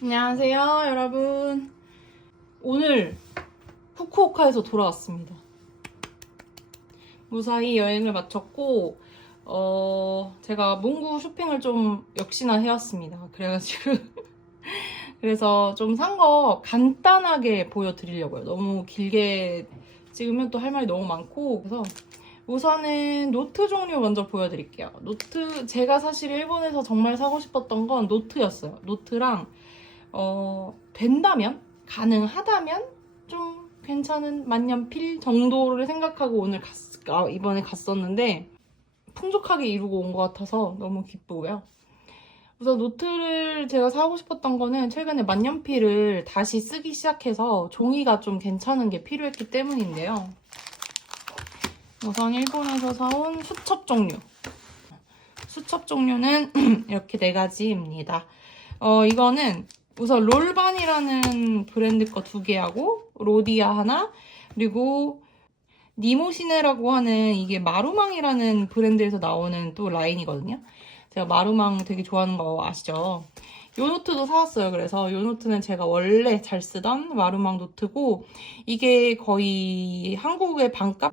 안녕하세요, 여러분. 오늘 후쿠오카에서 돌아왔습니다. 무사히 여행을 마쳤고, 제가 몽구 쇼핑을 좀 역시나 해왔습니다. 그래가지고 그래서 좀 산 거 간단하게 보여드리려고요. 너무 길게 찍으면 또 할 말이 너무 많고. 그래서 우선은 노트 종류 먼저 보여드릴게요. 노트, 제가 사실 일본에서 정말 사고 싶었던 건 노트였어요. 노트랑 된다면, 가능하다면 좀 괜찮은 만년필 정도를 생각하고 이번에 갔었는데 풍족하게 이루고 온 것 같아서 너무 기쁘고요. 우선 노트를 제가 사고 싶었던 거는 최근에 만년필을 다시 쓰기 시작해서 종이가 좀 괜찮은 게 필요했기 때문인데요. 우선 일본에서 사온 수첩 종류. 수첩 종류는 이렇게 4가지입니다. 이거는 우선 롤반이라는 브랜드 거 2개하고 로디아 하나, 그리고 니모시네라고 하는 이게 마루망이라는 브랜드에서 나오는 또 라인이거든요. 제가 마루망 되게 좋아하는 거 아시죠? 요 노트도 사왔어요. 그래서 요 노트는 제가 원래 잘 쓰던 마루망 노트고, 이게 거의 한국의 반값?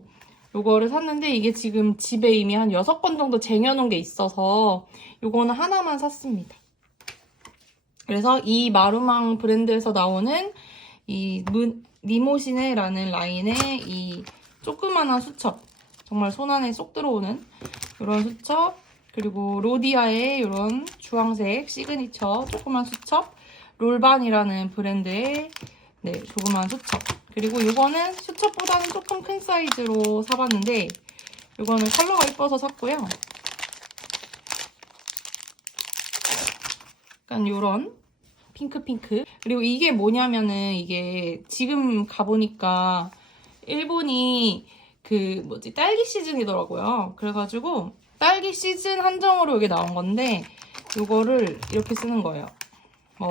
요거를 샀는데 이게 지금 집에 이미 한 6권 정도 쟁여놓은 게 있어서 요거는 하나만 샀습니다. 그래서 이 마루망 브랜드에서 나오는 이 니모시네라는 라인의 이 조그만한 수첩, 정말 손 안에 쏙 들어오는 이런 수첩, 그리고 로디아의 이런 주황색 시그니처 조그만 수첩, 롤반이라는 브랜드의 조그만 수첩, 그리고 이거는 수첩보다는 조금 큰 사이즈로 사봤는데 이거는 컬러가 예뻐서 샀고요. 약간 요런 핑크. 그리고 이게 뭐냐면은, 이게 지금 가보니까 일본이 딸기 시즌이더라고요. 그래가지고 딸기 시즌 한정으로 이게 나온 건데 요거를 이렇게 쓰는 거예요.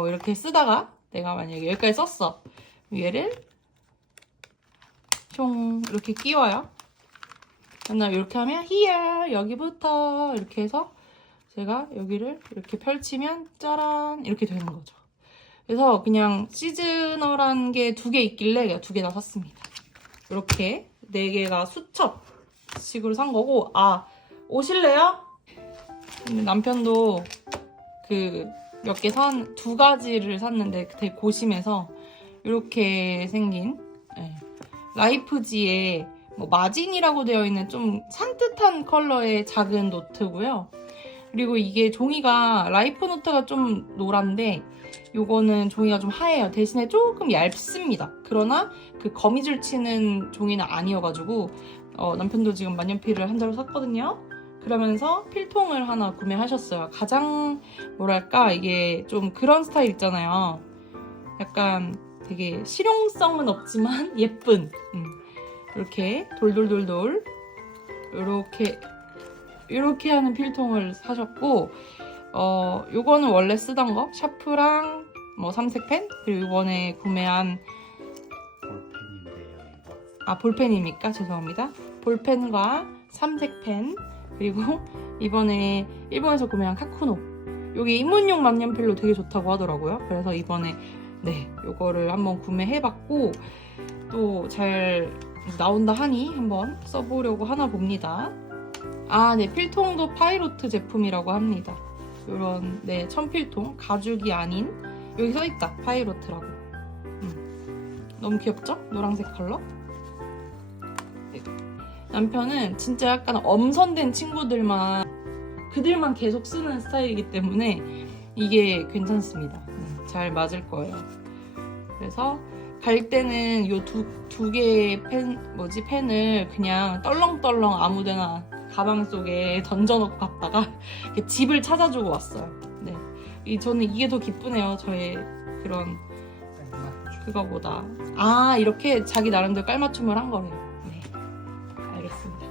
이렇게 쓰다가 내가 만약에 여기까지 썼어. 얘를 총 이렇게 끼워요. 그다음 이렇게 하면 here 여기부터 이렇게 해서 제가 여기를 이렇게 펼치면 짜란 이렇게 되는 거죠. 그래서 그냥 시즈널한 게 2개 있길래 그냥 2개 다 샀습니다. 이렇게 4개가 수첩식으로 산 거고. 오실래요? 근데 남편도 몇 개 2가지를 샀는데 되게 고심해서 이렇게 생긴 라이프지의 마진이라고 되어 있는 좀 산뜻한 컬러의 작은 노트고요. 그리고 이게 종이가 라이프 노트가 좀 노란데 요거는 종이가 좀 하얘요. 대신에 조금 얇습니다. 그러나 거미줄 치는 종이는 아니어가지고 남편도 지금 만년필을 한 자루 샀거든요. 그러면서 필통을 하나 구매하셨어요. 가장 뭐랄까 이게 좀 그런 스타일 있잖아요. 약간 되게 실용성은 없지만 예쁜 이렇게 돌돌돌돌 이렇게 하는 필통을 사셨고, 요거는 원래 쓰던 거 샤프랑 삼색펜, 그리고 이번에 구매한 볼펜인데요, 이거. 볼펜입니까? 죄송합니다. 볼펜과 삼색펜, 그리고 이번에 일본에서 구매한 카쿠노. 여기 입문용 만년필로 되게 좋다고 하더라고요. 그래서 이번에 요거를 한번 구매해봤고 또 잘 나온다 하니 한번 써보려고 하나 봅니다. 필통도 파이로트 제품이라고 합니다. 요런 천필통, 가죽이 아닌, 여기 써있다, 파이로트라고. 너무 귀엽죠? 노란색 컬러. 남편은 진짜 약간 엄선된 친구들만 그들만 계속 쓰는 스타일이기 때문에 이게 괜찮습니다. 잘 맞을 거예요. 그래서 갈 때는 요 두 개의 펜을 그냥 떨렁떨렁 아무데나 가방 속에 던져놓고 갔다가 집을 찾아주고 왔어요. 저는 이게 더 기쁘네요. 저의 그런 그거보다. 이렇게 자기 나름대로 깔맞춤을 한 거네요. 알겠습니다.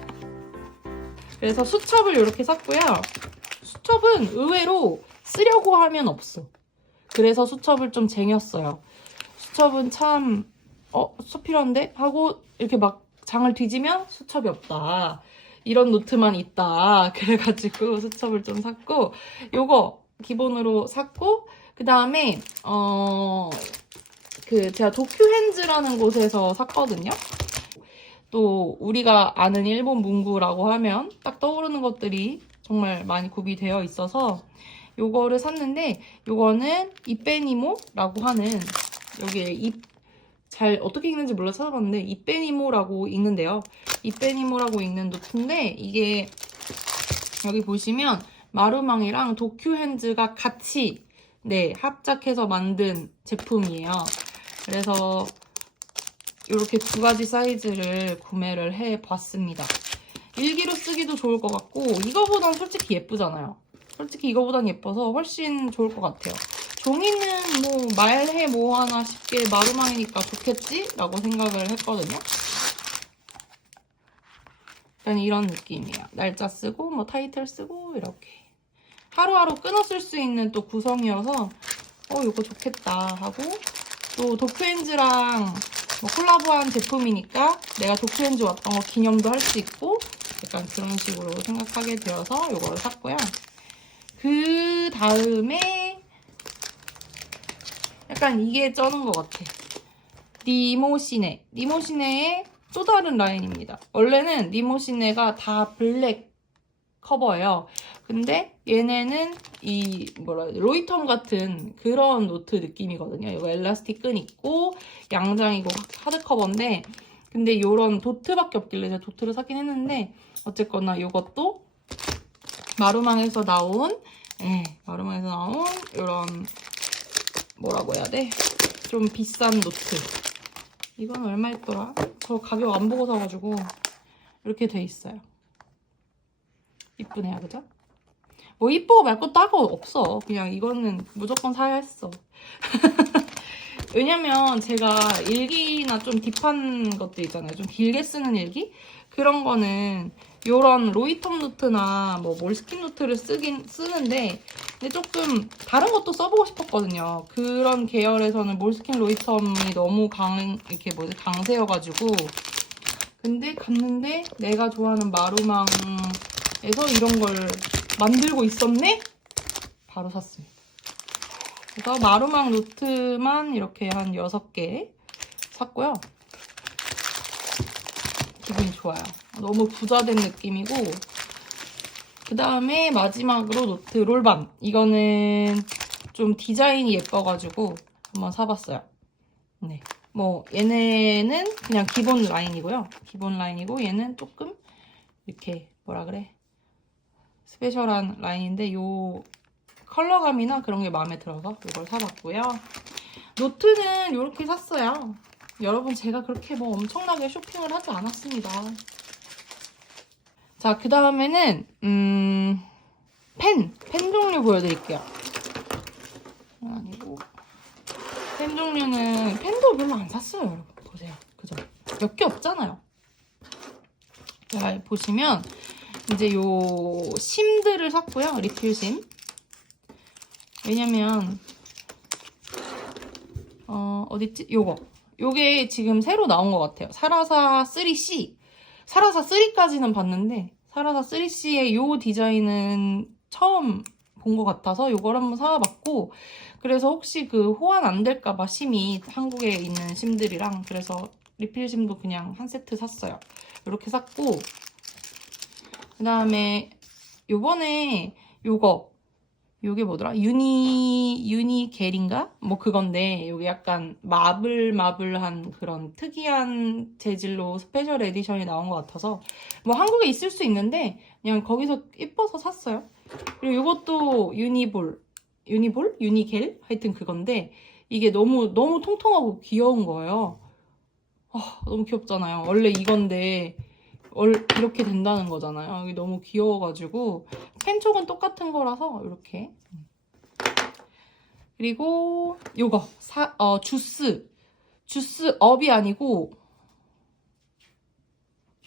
그래서 수첩을 이렇게 샀고요. 수첩은 의외로 쓰려고 하면 없어. 그래서 수첩을 좀 쟁였어요. 수첩은 참 수첩 필요한데? 하고 이렇게 막 장을 뒤지면 수첩이 없다. 이런 노트만 있다. 그래가지고 수첩을 좀 샀고, 요거 기본으로 샀고, 그 다음에 제가 도쿄핸즈라는 곳에서 샀거든요. 또 우리가 아는 일본 문구라고 하면 딱 떠오르는 것들이 정말 많이 구비되어 있어서 요거를 샀는데, 요거는 이빼니모라고 하는, 여기에 잘 어떻게 읽는지 몰라 찾아봤는데 이빼니모라고 읽는데요. 이빼니모라고 읽는 노트인데, 이게 여기 보시면 마루망이랑 도쿄핸즈가 같이 합작해서 만든 제품이에요. 그래서 이렇게 두 가지 사이즈를 구매를 해봤습니다. 일기로 쓰기도 좋을 것 같고, 이거보단 솔직히 예쁘잖아요. 솔직히 이거보단 예뻐서 훨씬 좋을 것 같아요. 종이는 뭐 말해 뭐하나 싶게 마루망이니까 좋겠지? 라고 생각을 했거든요. 약간 이런 느낌이에요. 날짜 쓰고 뭐 타이틀 쓰고 이렇게 하루하루 끊어 쓸 수 있는 또 구성이어서 이거 좋겠다 하고, 또 도쿄핸즈랑 뭐 콜라보한 제품이니까 내가 도쿄핸즈 왔던 거 기념도 할 수 있고, 약간 그런 식으로 생각하게 되어서 이거를 샀고요. 그 다음에 약간 이게 쩌는 것 같아. 니모시네의 또 다른 라인입니다. 원래는 니모시네가 다 블랙 커버예요. 근데 얘네는 로이텀 같은 그런 노트 느낌이거든요. 이거 엘라스틱 끈 있고 양장이고 하드 커버인데, 근데 요런 도트밖에 없길래 제가 도트를 사긴 했는데, 어쨌거나 이것도 마루망에서 나온 이런 뭐라고 해야 돼? 좀 비싼 노트. 이건 얼마였더라? 저 가격 안 보고 사가지고 이렇게 돼 있어요. 이쁘네요, 그죠? 뭐 이쁘고 말고 따고 없어. 그냥 이거는 무조건 사야 했어. 왜냐면 제가 일기나 좀 딥한 것들 있잖아요. 좀 길게 쓰는 일기? 그런 거는 요런 로이텀 노트나 뭐 몰스킨 노트를 쓰는데, 근데 조금 다른 것도 써보고 싶었거든요. 그런 계열에서는 몰스킨 로이텀이 너무 강세여가지고. 근데 갔는데 내가 좋아하는 마루망에서 이런 걸 만들고 있었네? 바로 샀습니다. 그래서 마루망 노트만 이렇게 한 6개 샀고요. 기분이 좋아요. 너무 부자된 느낌이고, 그 다음에 마지막으로 노트 롤밤. 이거는 좀 디자인이 예뻐가지고 한번 사봤어요. 네. 뭐 얘네는 그냥 기본 라인이고요. 기본 라인이고, 얘는 조금 이렇게 뭐라 그래? 스페셜한 라인인데, 요 컬러감이나 그런 게 마음에 들어서 이걸 사봤고요. 노트는 이렇게 샀어요. 여러분, 제가 그렇게 뭐 엄청나게 쇼핑을 하지 않았습니다. 자, 그 다음에는 펜 종류 보여드릴게요. 아니고, 펜 종류는 펜도 별로 안 샀어요, 여러분. 보세요, 그죠? 몇 개 없잖아요. 자, 보시면 이제 요 심들을 샀고요. 리필심. 왜냐면 어딨지? 요게 지금 새로 나온 것 같아요. 사라사 3C. 사라사 3까지는 봤는데, 사라사 3C의 요 디자인은 처음 본 것 같아서 요걸 한번 사와봤고, 그래서 혹시 그 호환 안 될까봐 심이 한국에 있는 심들이랑, 그래서 리필 심도 그냥 한 세트 샀어요. 이렇게 샀고, 그 다음에 요번에 요게 뭐더라? 유니겔인가? 뭐 그건데, 요게 약간 마블한 그런 특이한 재질로 스페셜 에디션이 나온 것 같아서, 뭐 한국에 있을 수 있는데 그냥 거기서 예뻐서 샀어요. 그리고 요것도 유니겔? 하여튼 그건데, 이게 너무 통통하고 귀여운 거예요. 너무 귀엽잖아요. 원래 이건데 이렇게 된다는 거잖아요. 이게 너무 귀여워가지고. 펜촉은 똑같은 거라서 이렇게. 그리고 요거 주스업이 아니고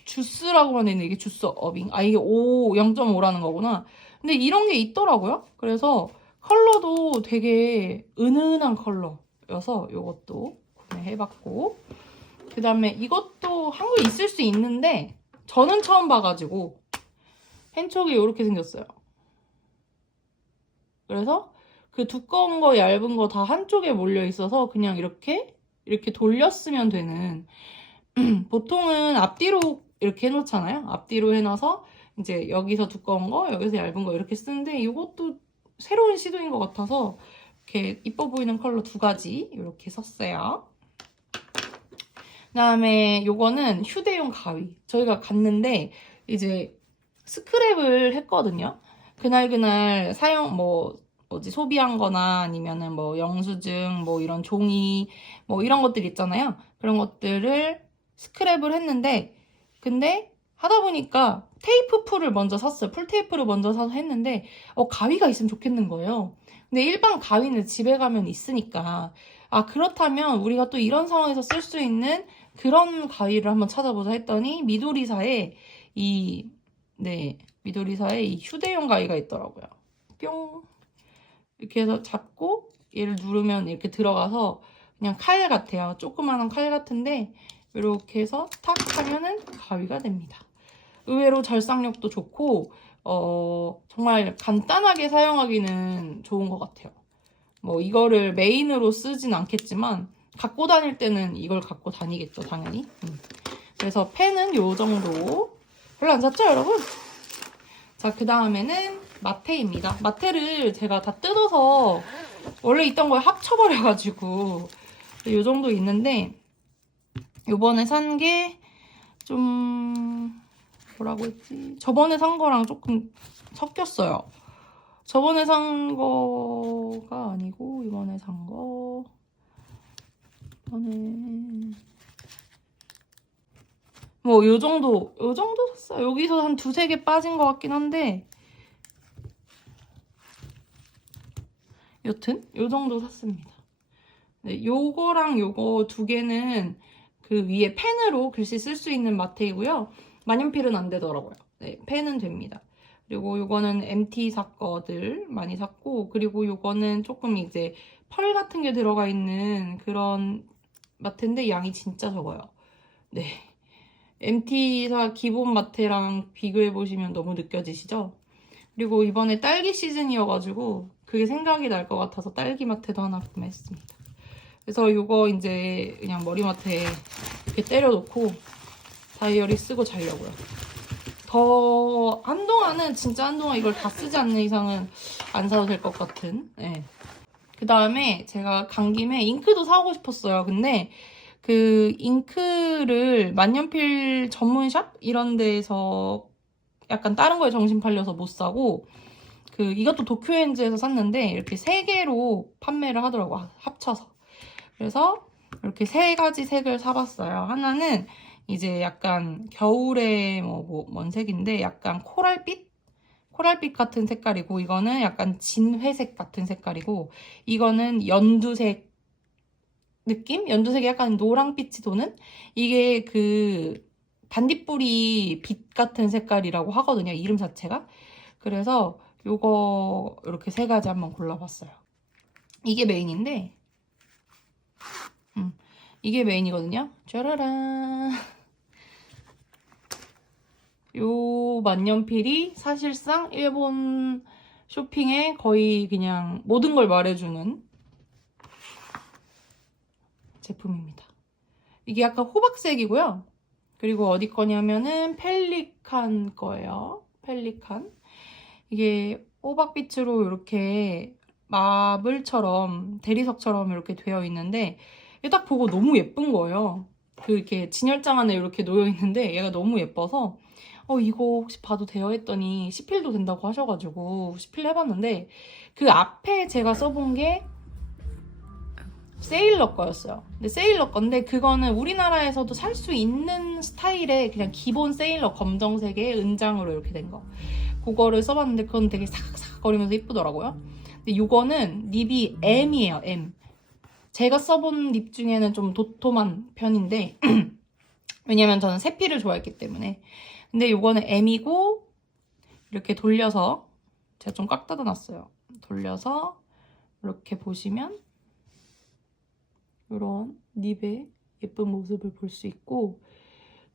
주스라고만 했는데 이게 주스업인. 이게 0.5라는 거구나. 근데 이런 게 있더라고요. 그래서 컬러도 되게 은은한 컬러여서 요것도 구매해봤고, 그 다음에 이것도 한국에 있을 수 있는데 저는 처음 봐가지고, 펜촉이 이렇게 생겼어요. 그래서 그 두꺼운 거 얇은 거 다 한쪽에 몰려 있어서 그냥 이렇게 돌렸으면 되는 보통은 앞뒤로 이렇게 해놓잖아요. 앞뒤로 해놔서 이제 여기서 두꺼운 거, 여기서 얇은 거 이렇게 쓰는데 이것도 새로운 시도인 것 같아서 이렇게 이뻐 보이는 컬러 2가지 이렇게 썼어요. 그다음에 요거는 휴대용 가위. 저희가 갔는데 이제 스크랩을 했거든요. 그날 소비한 거나 아니면은 뭐 영수증, 뭐 이런 종이, 뭐 이런 것들 있잖아요. 그런 것들을 스크랩을 했는데, 근데 하다 보니까 테이프 풀을 먼저 샀어요. 풀 테이프를 먼저 사서 했는데, 가위가 있으면 좋겠는 거예요. 근데 일반 가위는 집에 가면 있으니까, 그렇다면 우리가 또 이런 상황에서 쓸 수 있는 그런 가위를 한번 찾아보자 했더니, 미도리사에 이 휴대용 가위가 있더라고요. 뿅. 이렇게 해서 잡고 얘를 누르면 이렇게 들어가서 그냥 칼 같아요. 조그마한 칼 같은데 이렇게 해서 탁 하면은 가위가 됩니다. 의외로 절삭력도 좋고 정말 간단하게 사용하기는 좋은 것 같아요. 뭐 이거를 메인으로 쓰진 않겠지만 갖고 다닐 때는 이걸 갖고 다니겠죠, 당연히. 그래서 펜은 요 정도. 별로 안 샀죠, 여러분? 자, 그 다음에는 마테입니다. 마테를 제가 다 뜯어서 원래 있던 거에 합쳐버려가지고 이 정도 있는데 요번에 산 게 좀 뭐라고 했지? 저번에 산 거랑 조금 섞였어요. 저번에 산 거가 아니고 이번에 산 거 이번에 뭐 요 정도 샀어요. 여기서 한 2-3개 빠진 것 같긴 한데 여튼 요 정도 샀습니다. 네, 요거랑 요거 2개는 그 위에 펜으로 글씨 쓸 수 있는 마테이고요. 만년필은 안 되더라고요. 네, 펜은 됩니다. 그리고 요거는 MT 거들 많이 샀고, 그리고 요거는 조금 이제 펄 같은 게 들어가 있는 그런 마테인데 양이 진짜 적어요. 네. MT사 기본 마테랑 비교해보시면 너무 느껴지시죠? 그리고 이번에 딸기 시즌이어가지고 그게 생각이 날 것 같아서 딸기 마테도 하나 구매했습니다. 그래서 이거 이제 그냥 머리맡에 이렇게 때려놓고 다이어리 쓰고 자려고요. 한동안 이걸 다 쓰지 않는 이상은 안 사도 될 것 같은. 네. 그 다음에 제가 간 김에 잉크도 사고 싶었어요. 근데 그 잉크를 만년필 전문샵 이런 데에서 약간 다른 거에 정신 팔려서 못 사고 이것도 도쿄엔즈에서 샀는데 이렇게 3개로 판매를 하더라고요. 합쳐서. 그래서 이렇게 3가지 색을 사봤어요. 하나는 이제 약간 겨울에 뭔 색인데 약간 코랄빛 같은 색깔이고, 이거는 약간 진회색 같은 색깔이고, 이거는 연두색 느낌? 연두색이 약간 노랑빛이 도는? 이게 그 반딧불이 빛 같은 색깔이라고 하거든요. 이름 자체가. 그래서 요거 이렇게 3가지 한번 골라봤어요. 이게 메인인데 이게 메인이거든요. 짜라란. 요 만년필이 사실상 일본 쇼핑에 거의 그냥 모든 걸 말해주는 제품입니다. 이게 약간 호박색이고요. 그리고 어디 거냐면은 펠리칸 거예요. 펠리칸. 이게 호박빛으로 이렇게 마블처럼 대리석처럼 이렇게 되어 있는데 딱 보고 너무 예쁜 거예요. 이렇게 진열장 안에 이렇게 놓여 있는데 얘가 너무 예뻐서 이거 혹시 봐도 돼요 했더니 시필도 된다고 하셔가지고 시필 해봤는데 그 앞에 제가 써본 게 세일러 거였어요. 근데 세일러 건데 그거는 우리나라에서도 살 수 있는 스타일의 그냥 기본 세일러 검정색의 은장으로 이렇게 된 거. 그거를 써봤는데 그건 되게 사각사각거리면서 이쁘더라고요. 근데 이거는 립이 M이에요. M. 제가 써본 립 중에는 좀 도톰한 편인데 왜냐면 저는 세필을 좋아했기 때문에. 근데 이거는 M이고 이렇게 돌려서 제가 좀 꽉 닫아놨어요. 돌려서 이렇게 보시면 이런 립의 예쁜 모습을 볼 수 있고,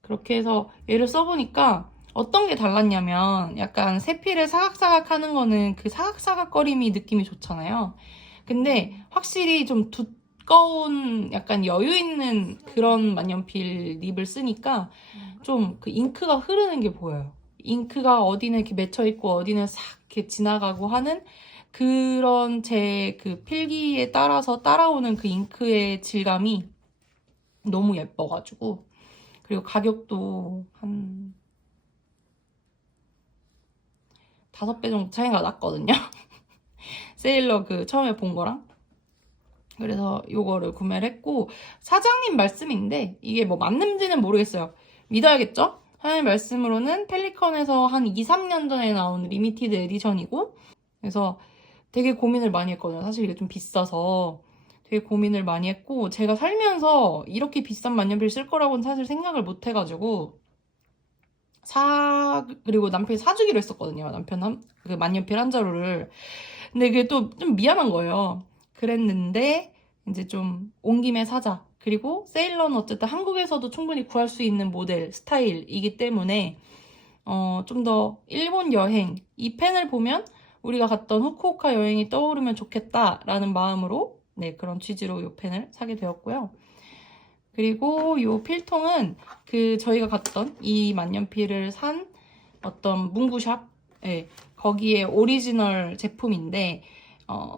그렇게 해서 얘를 써보니까 어떤 게 달랐냐면 약간 세필을 사각사각 하는 거는 그 사각사각거림이 느낌이 좋잖아요. 근데 확실히 좀 두꺼운 약간 여유 있는 그런 만년필 립을 쓰니까 좀 그 잉크가 흐르는 게 보여요. 잉크가 어디는 이렇게 맺혀 있고 어디는 싹 이렇게 지나가고 하는 그런 제 그 필기에 따라서 따라오는 그 잉크의 질감이 너무 예뻐가지고, 그리고 가격도 한 5배 정도 차이가 났거든요. 세일러 그 처음에 본 거랑. 그래서 요거를 구매를 했고, 사장님 말씀인데 이게 뭐 맞는지는 모르겠어요. 믿어야겠죠? 사장님 말씀으로는 펠리컨에서 한 2, 3년 전에 나온 리미티드 에디션이고, 그래서 되게 고민을 많이 했거든요. 사실 이게 좀 비싸서 되게 고민을 많이 했고, 제가 살면서 이렇게 비싼 만년필 쓸 거라고는 사실 생각을 못 해가지고 그리고 남편이 사주기로 했었거든요. 그 만년필 한 자루를. 근데 그게 또 좀 미안한 거예요. 그랬는데 이제 좀 온 김에 사자. 그리고 세일러는 어쨌든 한국에서도 충분히 구할 수 있는 모델 스타일이기 때문에 좀 더 일본 여행, 이 펜을 보면 우리가 갔던 후쿠오카 여행이 떠오르면 좋겠다라는 마음으로, 네, 그런 취지로 이 펜을 사게 되었고요. 그리고 이 필통은 그 저희가 갔던 이 만년필을 산 어떤 문구샵, 예, 거기에 오리지널 제품인데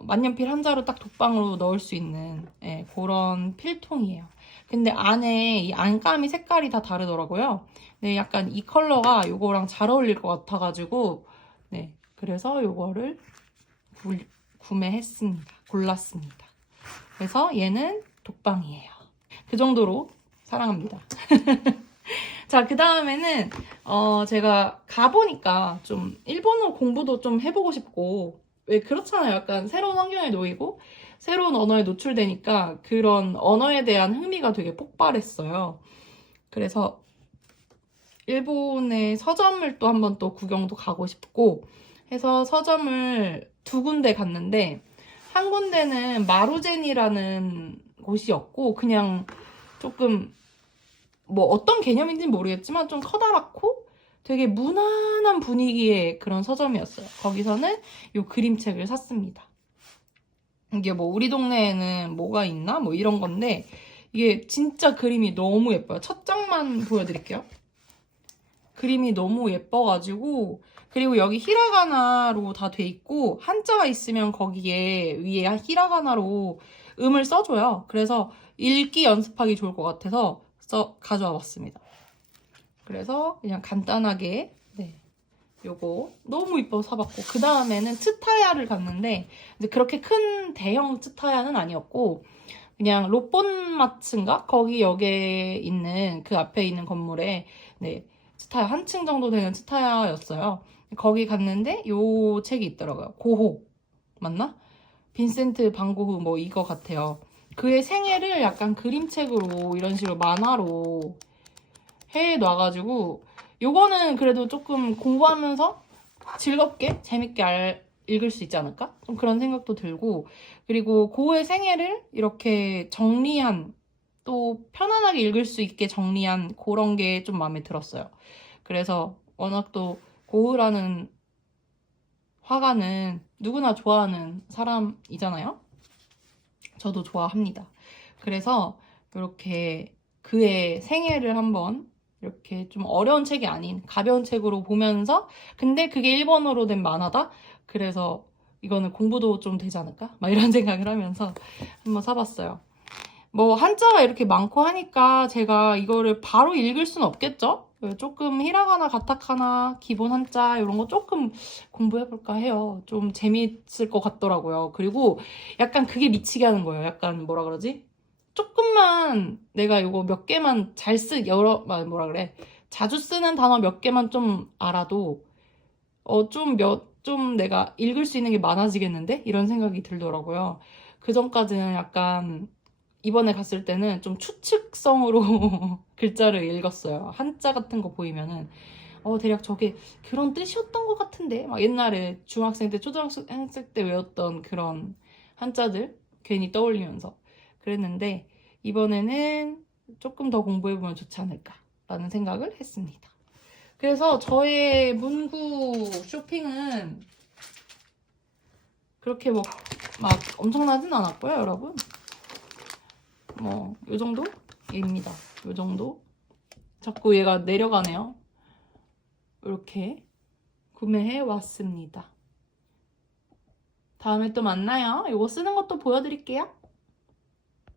만년필 한 자루 딱 독방으로 넣을 수 있는, 예, 그런 필통이에요. 근데 안에 이 안감이 색깔이 다 다르더라고요. 네, 약간 이 컬러가 이거랑 잘 어울릴 것 같아가지고, 네, 그래서 이거를 구매했습니다. 골랐습니다. 그래서 얘는 독방이에요. 그 정도로 사랑합니다. 자, 그 다음에는 제가 가보니까 좀 일본어 공부도 좀 해보고 싶고, 왜 그렇잖아요. 약간 새로운 환경에 놓이고 새로운 언어에 노출되니까 그런 언어에 대한 흥미가 되게 폭발했어요. 그래서 일본의 서점을 또 한번 또 구경도 가고 싶고 해서 서점을 2군데 갔는데, 한 군데는 마루젠이라는 곳이었고, 그냥 조금 뭐 어떤 개념인지는 모르겠지만 좀 커다랗고 되게 무난한 분위기의 그런 서점이었어요. 거기서는 이 그림책을 샀습니다. 이게 뭐 우리 동네에는 뭐가 있나? 뭐 이런 건데, 이게 진짜 그림이 너무 예뻐요. 첫 장만 보여드릴게요. 그림이 너무 예뻐가지고, 그리고 여기 히라가나로 다 돼 있고, 한자가 있으면 거기에 위에 히라가나로 음을 써줘요. 그래서 읽기 연습하기 좋을 것 같아서 가져와 봤습니다. 그래서 그냥 간단하게, 네, 요거 너무 이뻐서 사봤고, 그 다음에는 츠타야를 갔는데, 이제 그렇게 큰 대형 츠타야는 아니었고, 그냥 롯본마츠인가? 거기 역에 있는 그 앞에 있는 건물에, 네, 츠타야 한 층 정도 되는 츠타야였어요. 거기 갔는데 요 책이 있더라고요. 고호 맞나? 빈센트 반 고흐 뭐 이거 같아요. 그의 생애를 약간 그림책으로 이런 식으로 만화로 해놔가지고, 요거는 그래도 조금 공부하면서 즐겁게 재밌게 읽을 수 있지 않을까? 좀 그런 생각도 들고, 그리고 고흐의 생애를 이렇게 정리한, 또 편안하게 읽을 수 있게 정리한 그런 게 좀 마음에 들었어요. 그래서 워낙 또 고흐라는 화가는 누구나 좋아하는 사람이잖아요. 저도 좋아합니다. 그래서 이렇게 그의 생애를 한번 이렇게 좀 어려운 책이 아닌 가벼운 책으로 보면서, 근데 그게 일본어로 된 만화다? 그래서 이거는 공부도 좀 되지 않을까? 막 이런 생각을 하면서 한번 사봤어요. 뭐 한자가 이렇게 많고 하니까 제가 이거를 바로 읽을 수는 없겠죠? 조금 히라가나, 가타카나, 기본 한자 이런 거 조금 공부해볼까 해요. 좀 재밌을 것 같더라고요. 그리고 약간 그게 미치게 하는 거예요. 약간 뭐라 그러지? 조금만 내가 이거 몇 개만 뭐라 그래? 자주 쓰는 단어 몇 개만 좀 알아도 좀 내가 읽을 수 있는 게 많아지겠는데? 이런 생각이 들더라고요. 그 전까지는 약간, 이번에 갔을 때는 좀 추측성으로 글자를 읽었어요. 한자 같은 거 보이면은 대략 저게 그런 뜻이었던 것 같은데, 막 옛날에 중학생 때 초등학생 때 외웠던 그런 한자들 괜히 떠올리면서 그랬는데, 이번에는 조금 더 공부해보면 좋지 않을까라는 생각을 했습니다. 그래서 저의 문구 쇼핑은 그렇게 막 엄청나진 않았고요, 여러분. 뭐 요 정도입니다. 요 정도. 자꾸 얘가 내려가네요. 이렇게 구매해 왔습니다. 다음에 또 만나요. 이거 쓰는 것도 보여드릴게요.